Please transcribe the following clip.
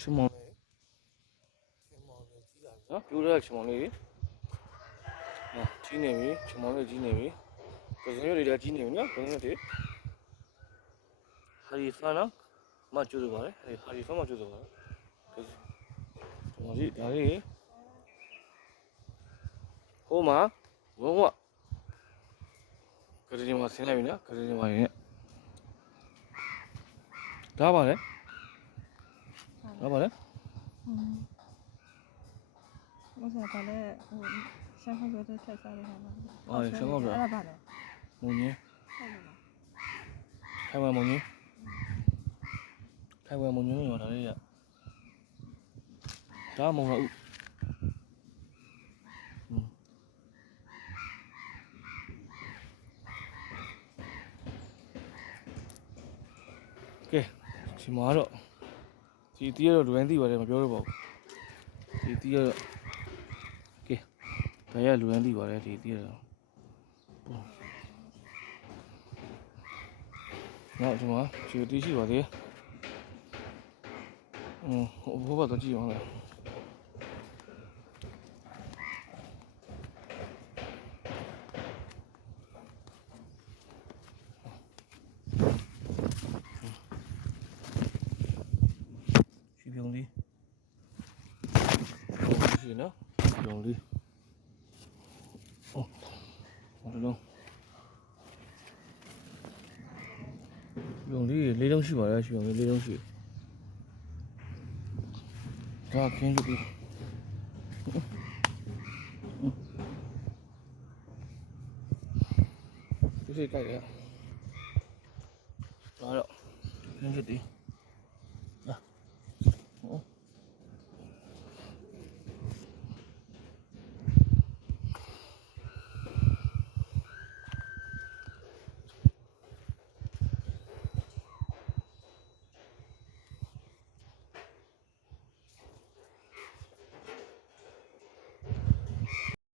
ချမောင်လေးကြီးလာပြီနော်ပြိုးတဲ့ချမောင်လေးကြီးနေပြီချမောင်လေးကြီးနေပြီကစုံရွက်တွေလည်းကြီးနေပြီနော်ကစုံရွက်တွေဟာဒီဖာနော်မကျိုးလို့ပါတယ်ဟာဒီဖာမကျိုးလို့ပါတယ်ချမောင်ကြီးဒါလေးဟိုမှာဝုံဝကလေးတွေဆင်းလိုက်ပြီနော်ကလေးတွေရင်ဒါပါလေဒါပါလေ我想把那香港别的菜啥的还嘛？香港别那把的。မုံကြီးထိုင်ဝမ်မုံကြီးထိုင်ဝမ်မုံကြီးရောဒါလေးရဒါမုံလားဥကဲဒီမှာတော့ဒီတီးရတော့လွယ်သိပါတယ်မပြောတော့ပါဘူးဒီတီးရတော့ကဲဒါရလွယ်သိပါတယ်ဒီတီးရတော့နောက်ဒီမှာချီတီးရှိပါသေးဟိုဘက်တော့ကြည့်အောင်လားပြုံးလေးရှိနော်ပြုံးလေးဟောဒီလိုပြုံးလေးလေးလုံးရှိပါလားပြုံးလေးလေးလုံးရှိဒါခင်းကြည့်ဒီစိတ်ကြိုက်ရဒါတော့ခင်းကြည့်ဒီ